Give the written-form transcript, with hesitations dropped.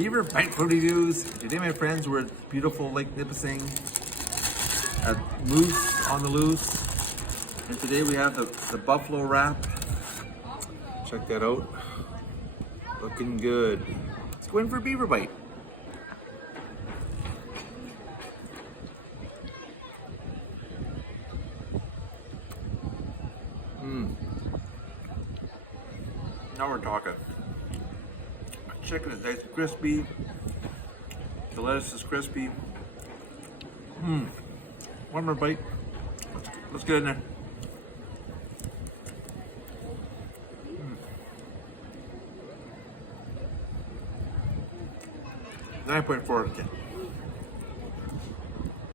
Beaver Bite Food Reviews. Today, my friends, we're at beautiful Lake Nipissing at Moose on the Loose. And today we have the buffalo wrap. Check that out. Looking good. Let's go in for a beaver bite. Now we're talking. The chicken is nice and crispy. The lettuce is crispy. One more bite. Let's get in there. 9.4 out of 10.